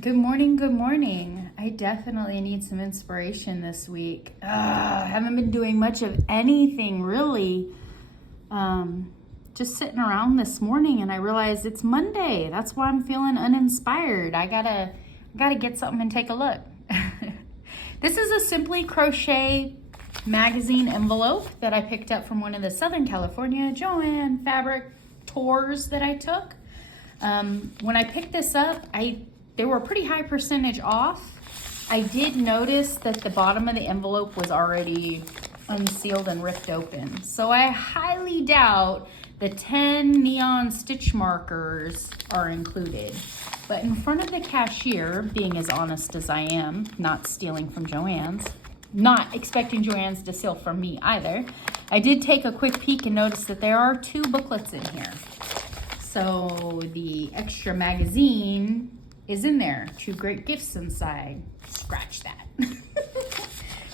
Good morning, good morning. I definitely need some inspiration this week. I haven't been doing much of anything really. Just sitting around this morning and I realized it's Monday. That's why I'm feeling uninspired. I gotta get something and take a look. This is a Simply Crochet magazine envelope that I picked up from one of the Southern California Joann fabric tours that I took. When I picked this up, they were a pretty high percentage off. I did notice that the bottom of the envelope was already unsealed and ripped open. So I highly doubt the 10 neon stitch markers are included. But in front of the cashier, being as honest as I am, not stealing from Joann's, not expecting Joann's to steal from me either, I did take a quick peek and notice that there are 2 booklets in here. So the extra magazine is in there. 2 great gifts inside. Scratch that.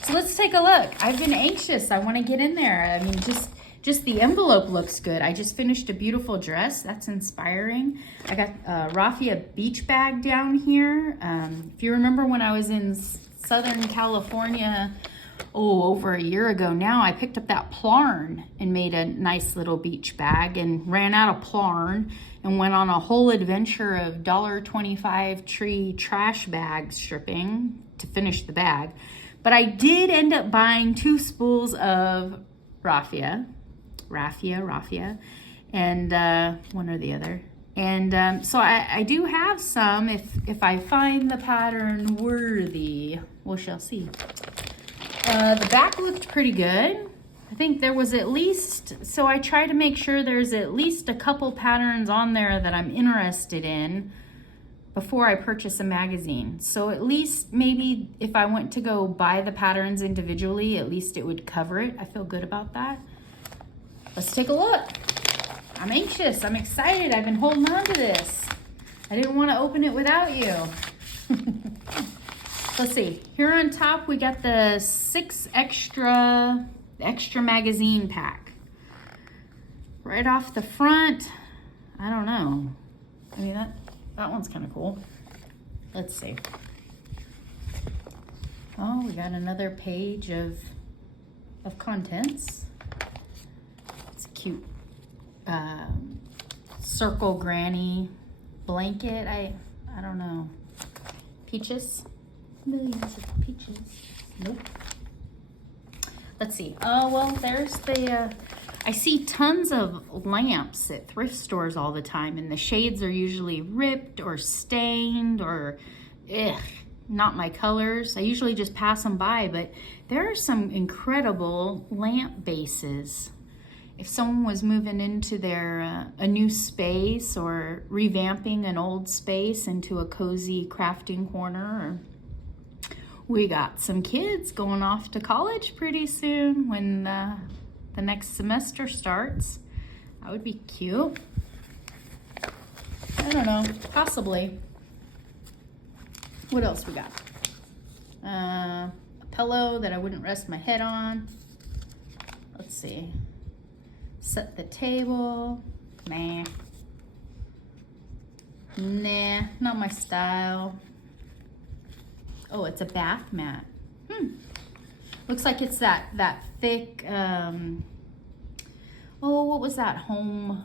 So let's take a look. I've been anxious. I want to get in there. I mean, just the envelope looks good. I just finished a beautiful dress. That's inspiring. I got a raffia beach bag down here. If you remember when I was in Southern California, over a year ago now, I picked up that plarn and made a nice little beach bag and ran out of plarn and went on a whole adventure of $1.25 tree trash bag stripping to finish the bag. But I did end up buying 2 spools of raffia, and one or the other. And so I do have some if I find the pattern worthy. We shall see. The back looked pretty good. I think there was at least, so I try to make sure there's at least a couple patterns on there that I'm interested in before I purchase a magazine. So at least maybe if I went to go buy the patterns individually, at least it would cover it. I feel good about that. Let's take a look. I'm anxious, I'm excited. I've been holding on to this. I didn't want to open it without you. Let's see, here on top we got the 6 extra magazine pack. Right off the front, I don't know. I mean, that one's kind of cool. Let's see. Oh, we got another page of contents. It's a cute circle granny blanket. I don't know. Peaches? Millions of peaches. Nope. Let's see. Oh, well, there's the, I see tons of lamps at thrift stores all the time, and the shades are usually ripped or stained or, not my colors. I usually just pass them by, but there are some incredible lamp bases. If someone was moving into their, a new space or revamping an old space into a cozy crafting corner, or we got some kids going off to college pretty soon when the next semester starts. That would be cute. I don't know, possibly. What else we got? A pillow that I wouldn't rest my head on. Let's see. Set the table. Nah, not my style. Oh, it's a bath mat. Looks like it's that thick, what was that home?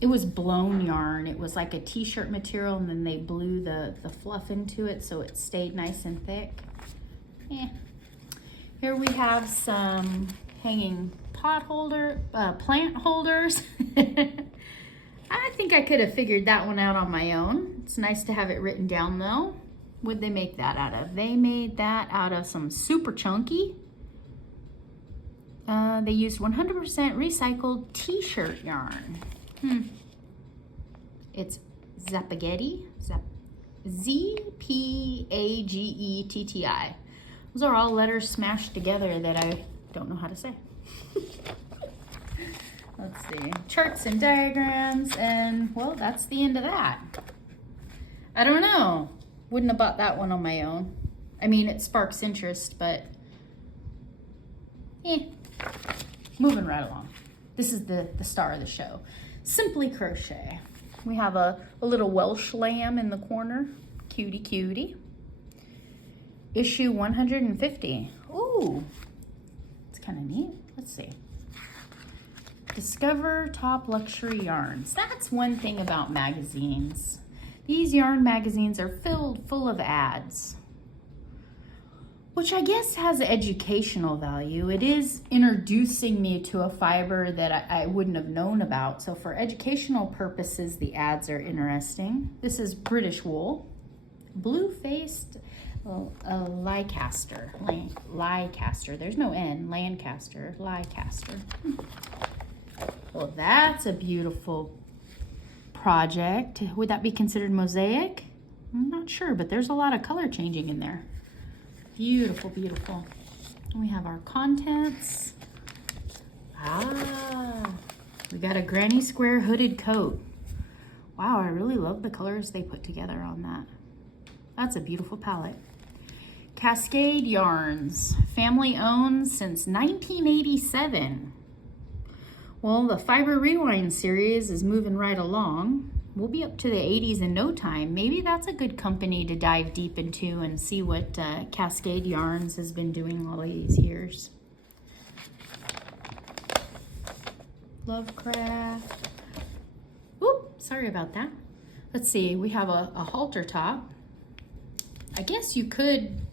It was blown yarn. It was like a t-shirt material, and then they blew the fluff into it so it stayed nice and thick. Here we have some hanging plant holders. I think I could have figured that one out on my own. It's nice to have it written down though. What'd they make that out of? They made that out of some super chunky. They used 100% recycled t-shirt yarn. It's Zapagetti, Z-P-A-G-E-T-T-I. Those are all letters smashed together that I don't know how to say. Let's see, charts and diagrams, and well, that's the end of that. I don't know. Wouldn't have bought that one on my own. I mean, it sparks interest, but moving right along. This is the star of the show. Simply Crochet. We have a little Welsh lamb in the corner. Cutie, cutie. Issue 150. Ooh, it's kind of neat. Let's see. Discover top luxury yarns. That's one thing about magazines. These yarn magazines are filled full of ads, which I guess has educational value. It is introducing me to a fiber that I wouldn't have known about. So for educational purposes, the ads are interesting. This is British wool, blue-faced Leicester. Leicester. There's no N. Lancaster. Leicester. Well, that's a beautiful project. Would that be considered mosaic? I'm not sure, but there's a lot of color changing in there. Beautiful, beautiful. And we have our contents. We got a granny square hooded coat. Wow, I really love the colors they put together on that. That's a beautiful palette. Cascade Yarns, family owned since 1987. Well, the Fiber Rewind series is moving right along. We'll be up to the 80s in no time. Maybe that's a good company to dive deep into and see what Cascade Yarns has been doing all these years. Lovecraft. Oop, sorry about that. Let's see, we have a halter top. I guess you could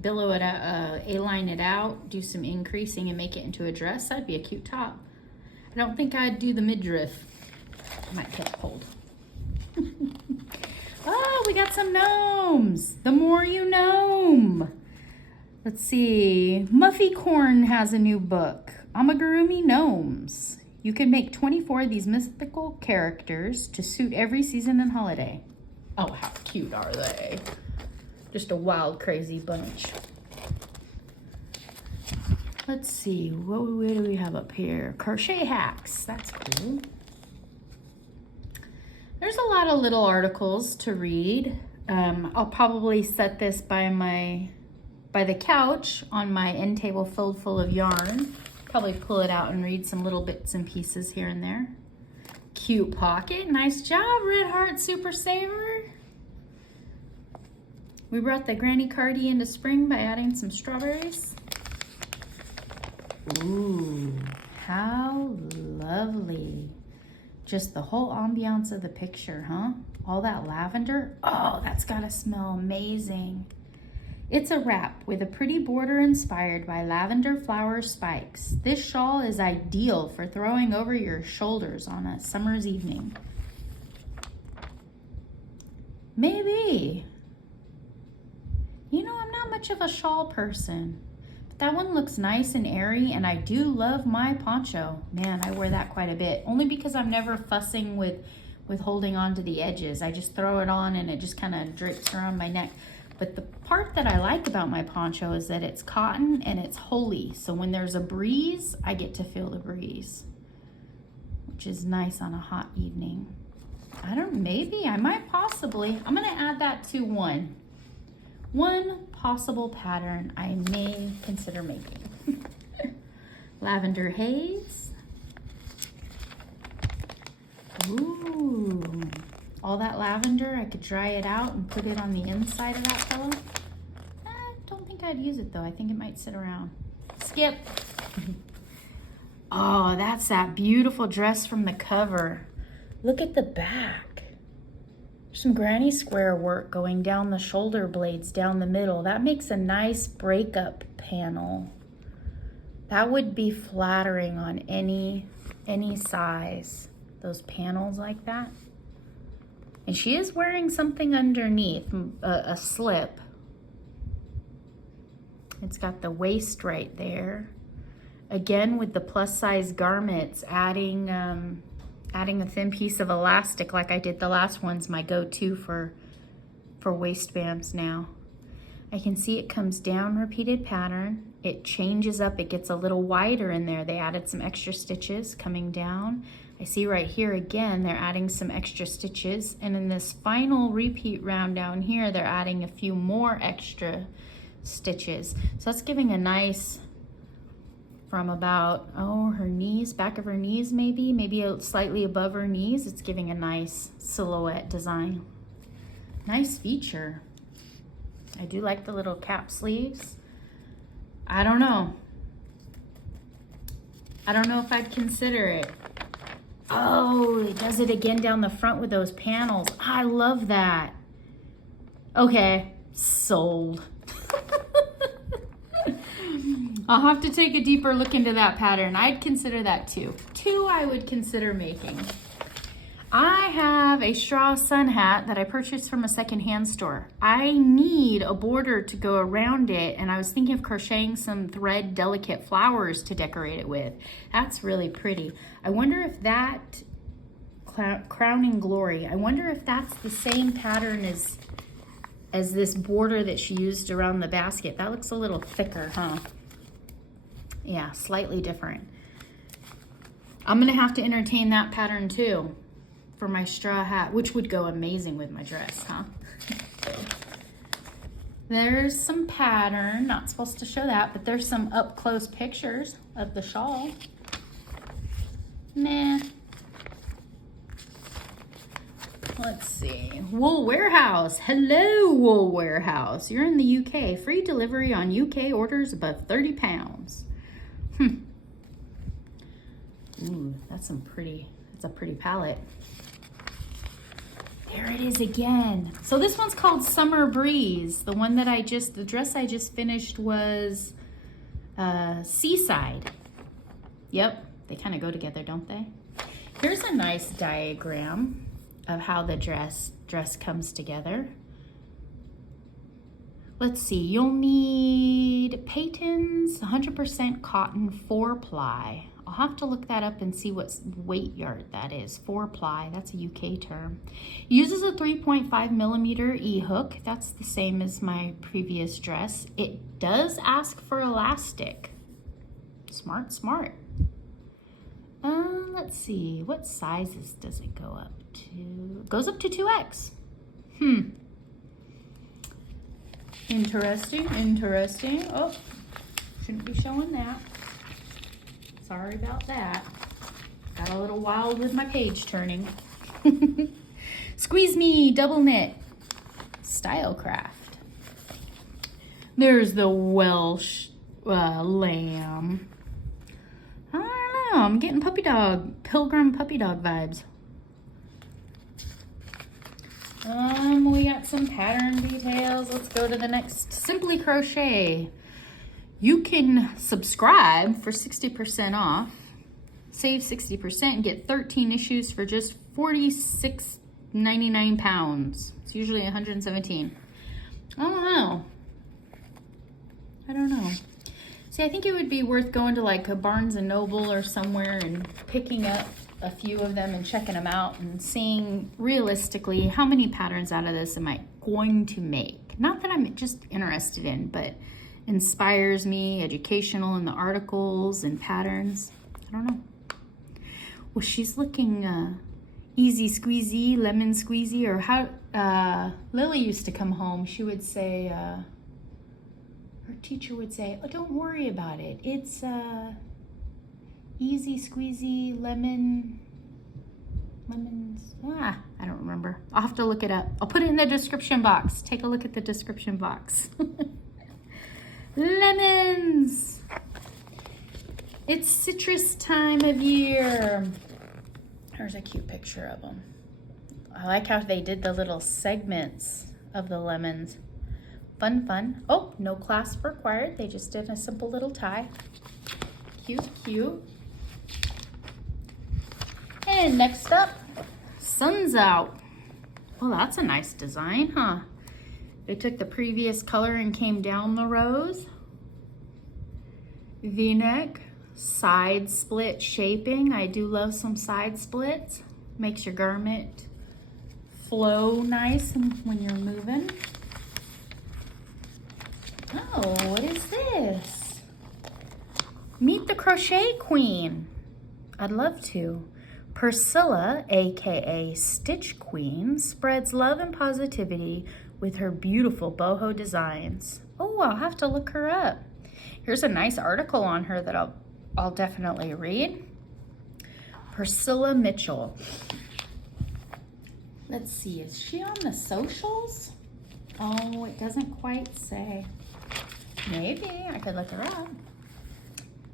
billow it out, A-line it out, do some increasing and make it into a dress. That'd be a cute top. I don't think I'd do the midriff. I might take hold. Oh, we got some gnomes. The more you gnome. Let's see. Muffy Corn has a new book. Amigurumi Gnomes. You can make 24 of these mythical characters to suit every season and holiday. Oh, how cute are they? Just a wild, crazy bunch. Let's see, what do we have up here? Crochet hacks, that's cool. There's a lot of little articles to read. I'll probably set this by the couch on my end table filled full of yarn. Probably pull it out and read some little bits and pieces here and there. Cute pocket, nice job, Red Heart Super Saver. We brought the Granny Cardi into spring by adding some strawberries. Ooh, how lovely. Just the whole ambiance of the picture, huh? All that lavender. Oh, that's gotta smell amazing. It's a wrap with a pretty border inspired by lavender flower spikes. This shawl is ideal for throwing over your shoulders on a summer's evening. Maybe. You know, I'm not much of a shawl person. That one looks nice and airy, and I do love my poncho. Man, I wear that quite a bit, only because I'm never fussing with holding on to the edges. I just throw it on and it just kind of drapes around my neck. But the part that I like about my poncho is that it's cotton and it's holey. So when there's a breeze, I get to feel the breeze, which is nice on a hot evening. I might possibly, I'm gonna add that to one possible pattern I may consider making. Lavender haze. Ooh, all that lavender, I could dry it out and put it on the inside of that pillow. I don't think I'd use it though. I think it might sit around. Skip. Oh, that's that beautiful dress from the cover. Look at the back. Some granny square work going down the shoulder blades down the middle. That makes a nice breakup panel. That would be flattering on any size. Those panels like that. And she is wearing something underneath, a slip. It's got the waist right there. Again, with the plus size garments, adding a thin piece of elastic like I did the last one's my go-to for waistbands now. I can see it comes down repeated pattern. It changes up, it gets a little wider in there. They added some extra stitches coming down. I see right here again, they're adding some extra stitches. And in this final repeat round down here, they're adding a few more extra stitches. So that's giving a nice from about, oh, her knees, back of her knees maybe slightly above her knees. It's giving a nice silhouette design. Nice feature. I do like the little cap sleeves. I don't know. I don't know if I'd consider it. Oh, it does it again down the front with those panels. I love that. Okay, sold. I'll have to take a deeper look into that pattern. I'd consider that too. Two I would consider making. I have a straw sun hat that I purchased from a secondhand store. I need a border to go around it, and I was thinking of crocheting some thread delicate flowers to decorate it with. That's really pretty. I wonder if that Crowning Glory, I wonder if that's the same pattern as this border that she used around the basket. That looks a little thicker, huh? Yeah, slightly different. I'm gonna have to entertain that pattern too for my straw hat, which would go amazing with my dress, huh? There's some pattern, not supposed to show that, but there's some up close pictures of the shawl. Nah. Let's see, Wool Warehouse. Hello, Wool Warehouse. You're in the UK. Free delivery on UK orders above 30 pounds. Ooh, that's a pretty palette. There it is again. So this one's called Summer Breeze. The one that the dress I just finished was Seaside. Yep, they kind of go together, don't they? Here's a nice diagram of how the dress comes together. Let's see, you'll need Peyton's 100% cotton 4-ply. I'll have to look that up and see what weight yard that is. 4-ply, that's a UK term. Uses a 3.5 millimeter E-hook. That's the same as my previous dress. It does ask for elastic. Smart, smart. Let's see, what sizes does it go up to? It goes up to 2X. Interesting, interesting. Oh, shouldn't be showing that. Sorry about that. Got a little wild with my page turning. Squeeze Me double knit style craft. There's the Welsh lamb. I don't know, I'm getting puppy dog, pilgrim puppy dog vibes. We got some pattern details. Let's go to the next. Simply Crochet. You can subscribe for 60% off, save 60% and get 13 issues for just £46.99. It's usually 117. I don't know. See, I think it would be worth going to like a Barnes and Noble or somewhere and picking up a few of them and checking them out and seeing realistically how many patterns out of this am I going to make. Not that I'm just interested in, but inspires me, educational in the articles and patterns. I don't know. Well, she's looking easy squeezy, lemon squeezy, or how Lily used to come home. She would say, her teacher would say, oh, don't worry about it. It's easy squeezy lemons. I don't remember. I'll have to look it up. I'll put it in the description box. Take a look at the description box. Lemons. It's citrus time of year. There's a cute picture of them. I like how they did the little segments of the lemons. Fun, fun. Oh, no clasp required. They just did a simple little tie. Cute, cute. And next up, Sun's Out. Well, that's a nice design, huh? They took the previous color and came down the rows. V-neck, side split shaping. I do love some side splits. Makes your garment flow nice when you're moving. Oh, what is this? Meet the Crochet Queen. I'd love to. Priscilla, aka Stitch Queen, spreads love and positivity with her beautiful boho designs. Oh, I'll have to look her up. Here's a nice article on her that I'll I'll definitely read. Priscilla Mitchell. Let's see, is she on the socials? Oh, it doesn't quite say. Maybe I could look her up.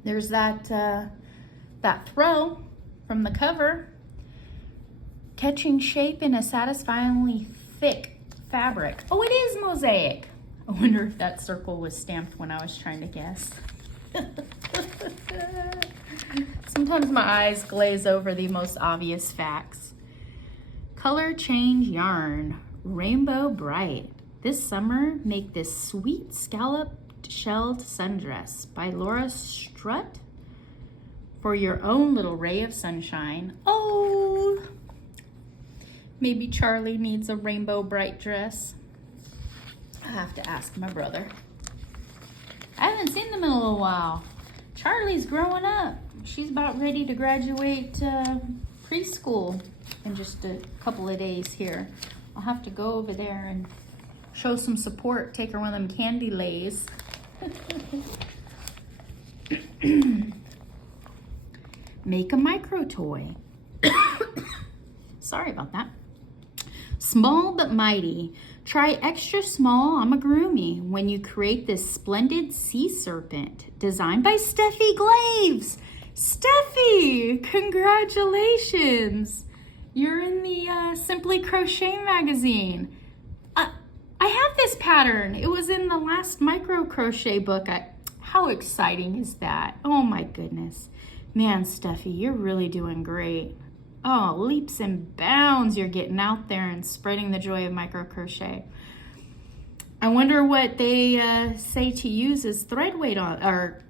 There's that throw from the cover. Catching shape in a satisfyingly thick fabric. Oh, it is mosaic. I wonder if that circle was stamped when I was trying to guess. Sometimes my eyes glaze over the most obvious facts. Color change yarn, rainbow bright. This summer, make this sweet scalloped shelled sundress by Laura Strutt for your own little ray of sunshine. Oh, maybe Charlie needs a rainbow bright dress. I have to ask my brother. I haven't seen them in a little while. Charlie's growing up. She's about ready to graduate preschool in just a couple of days here. I'll have to go over there and show some support, take her one of them candy lays. Make a micro toy. Sorry about that. Small but mighty. Try extra small amigurumi when you create this splendid sea serpent designed by Steffi Glaves. Steffi, congratulations. You're in the Simply Crochet magazine. I have this pattern. It was in the last micro crochet book. How exciting is that? Oh my goodness. Man, Steffi, you're really doing great. Oh, leaps and bounds you're getting out there and spreading the joy of micro crochet. I wonder what they say to use as thread weight on, or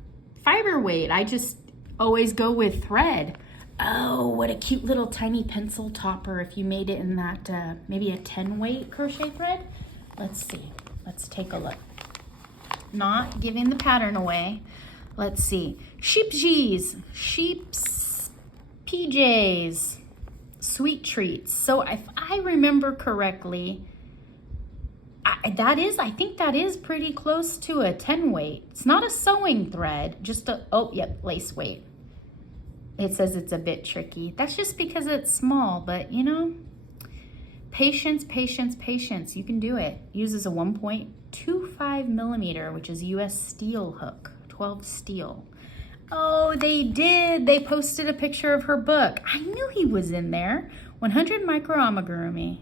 fiber weight. I just always go with thread. Oh, what a cute little tiny pencil topper if you made it in that, maybe a 10 weight crochet thread. Let's see, let's take a look. Not giving the pattern away. Let's see, sheep's PJs, sweet treats. So if I remember correctly, I think that is pretty close to a 10 weight. It's not a sewing thread, just lace weight. It says it's a bit tricky. That's just because it's small, but you know, patience, patience, patience. You can do it. Uses a 1.25 millimeter, which is US steel hook, 12 steel. Oh, they did. They posted a picture of her book. I knew he was in there. 100 micro amigurumi.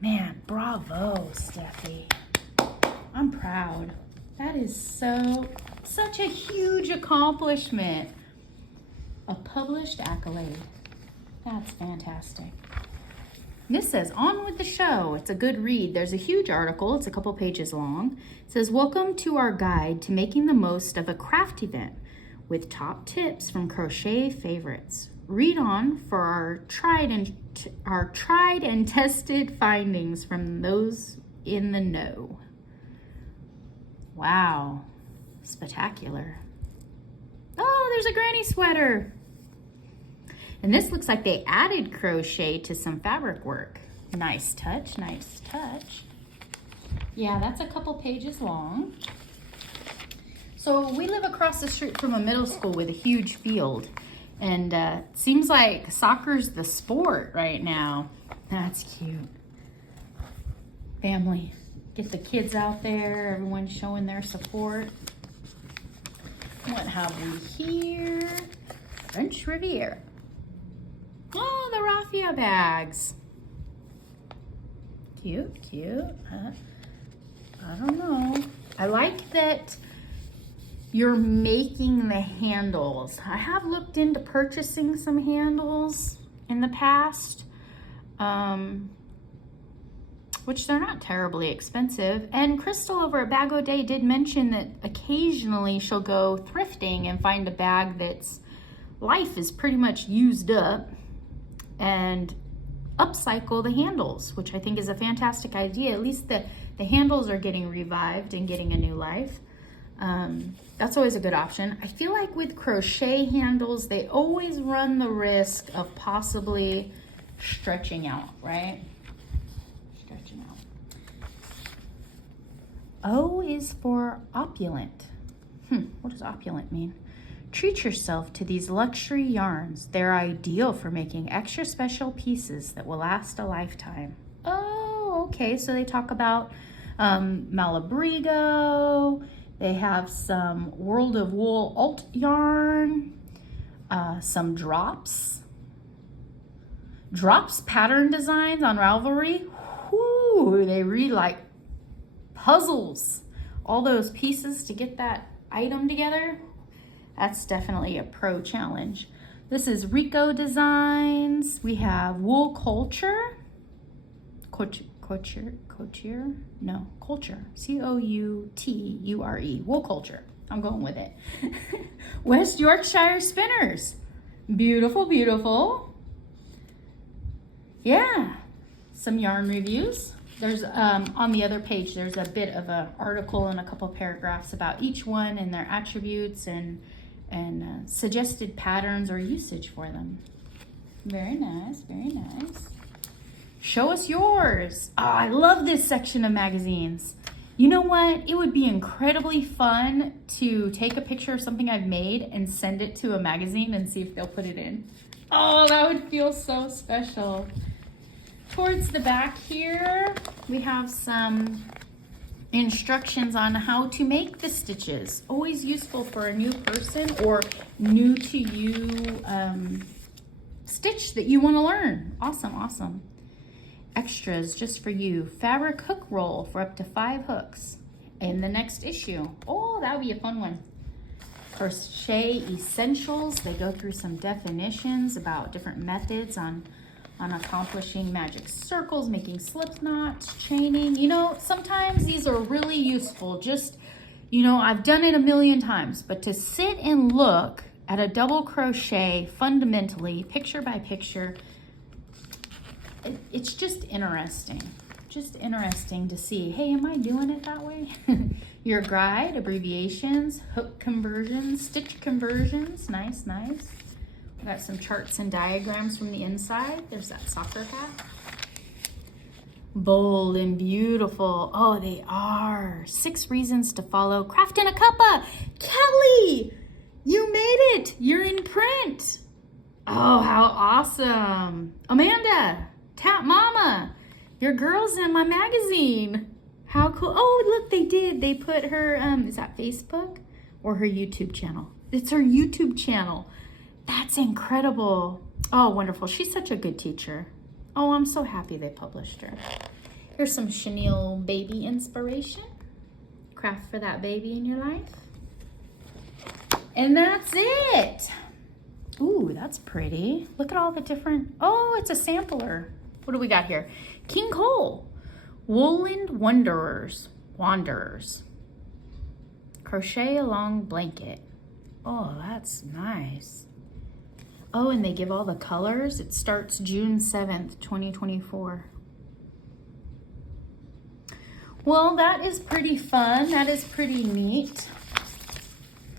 Man, bravo, Steffi. I'm proud. That is such a huge accomplishment. A published accolade. That's fantastic. This says, on with the show. It's a good read. There's a huge article. It's a couple pages long. It says, welcome to our guide to making the most of a craft event with top tips from crochet favorites. Read on for our tried and tested findings from those in the know. Wow, spectacular. Oh, there's a granny sweater. And this looks like they added crochet to some fabric work. Nice touch, nice touch. Yeah, that's a couple pages long. So we live across the street from a middle school with a huge field. And it seems like soccer's the sport right now. That's cute. Family, get the kids out there, everyone showing their support. What have we here? French Riviera. Oh, the raffia bags. Cute, cute. I don't know. I like that you're making the handles. I have looked into purchasing some handles in the past, which they're not terribly expensive. And Crystal over at Bag O'Day did mention that occasionally she'll go thrifting and find a bag that's life is pretty much used up and upcycle the handles, which I think is a fantastic idea. At least the handles are getting revived and getting a new life. That's always a good option. I feel like with crochet handles, they always run the risk of possibly stretching out, right? Stretching out. O is for opulent. What does opulent mean? Treat yourself to these luxury yarns. They're ideal for making extra special pieces that will last a lifetime. Oh, okay, so they talk about Malabrigo. They have some World of Wool alt yarn, some drops pattern designs on Ravelry. Whoo, they read like puzzles. All those pieces to get that item together. That's definitely a pro challenge. This is Rico Designs. We have Wool Culture. Couture. C-O-U-T-U-R-E. Wool Culture. I'm going with it. West Yorkshire Spinners. Beautiful, beautiful. Yeah. Some yarn reviews. There's on the other page, there's a bit of an article and a couple paragraphs about each one and their attributes and suggested patterns or usage for them. Very nice, very nice. Show us yours. Oh, I love this section of magazines. You know what? It would be incredibly fun to take a picture of something I've made and send it to a magazine and see if they'll put it in. Oh, that would feel so special. Towards the back here, we have some instructions on how to make the stitches. Always useful for a new person or new to you stitch that you want to learn. Awesome, awesome. Extras just for you. Fabric hook roll for up to 5 hooks in the next issue. Oh, that would be a fun one. Crochet essentials. They go through some definitions about different methods on accomplishing magic circles, making slip knots, chaining. You know, sometimes these are really useful. Just, you know, I've done it a million times, but to sit and look at a double crochet fundamentally, picture by picture, it's just interesting. Just interesting to see, hey, am I doing it that way? Your guide, abbreviations, hook conversions, stitch conversions. Nice, nice. Got some charts and diagrams from the inside. There's that soccer hat. Bold and beautiful. Oh, they are. 6 reasons to follow. Craft in a Cuppa. Kelly, you made it. You're in print. Oh, how awesome. Amanda, Tap Mama, your girl's in my magazine. How cool. Oh, look, they did. They put her, is that Facebook or her YouTube channel? It's her YouTube channel. That's incredible. Oh, wonderful. She's such a good teacher. Oh, I'm so happy they published her. Here's some chenille baby inspiration. Craft for that baby in your life. And that's it. Ooh, that's pretty. Look at all the different, oh, it's a sampler. What do we got here? King Cole, Woolland Wanderers. Crochet along blanket. Oh, that's nice. Oh, and they give all the colors. It starts June 7th, 2024. Well, that is pretty fun. That is pretty neat.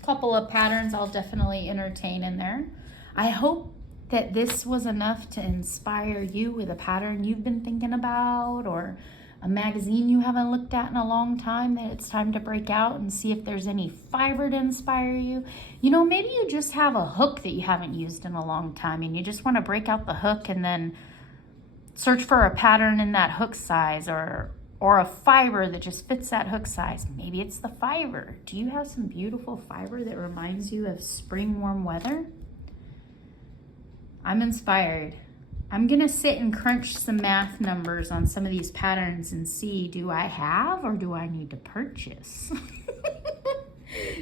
A couple of patterns I'll definitely entertain in there. I hope that this was enough to inspire you with a pattern you've been thinking about or a magazine you haven't looked at in a long time that it's time to break out and see if there's any fiber to inspire you. You know, maybe you just have a hook that you haven't used in a long time and you just want to break out the hook and then search for a pattern in that hook size or a fiber that just fits that hook size. Maybe it's the fiber. Do you have some beautiful fiber that reminds you of spring warm weather? I'm inspired. I'm gonna sit and crunch some math numbers on some of these patterns and see, do I have or do I need to purchase?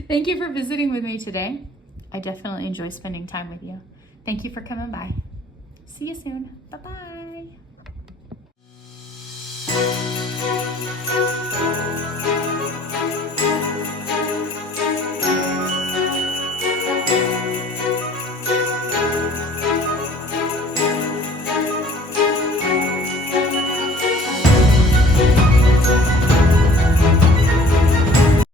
Thank you for visiting with me today. I definitely enjoy spending time with you. Thank you for coming by. See you soon. Bye-bye.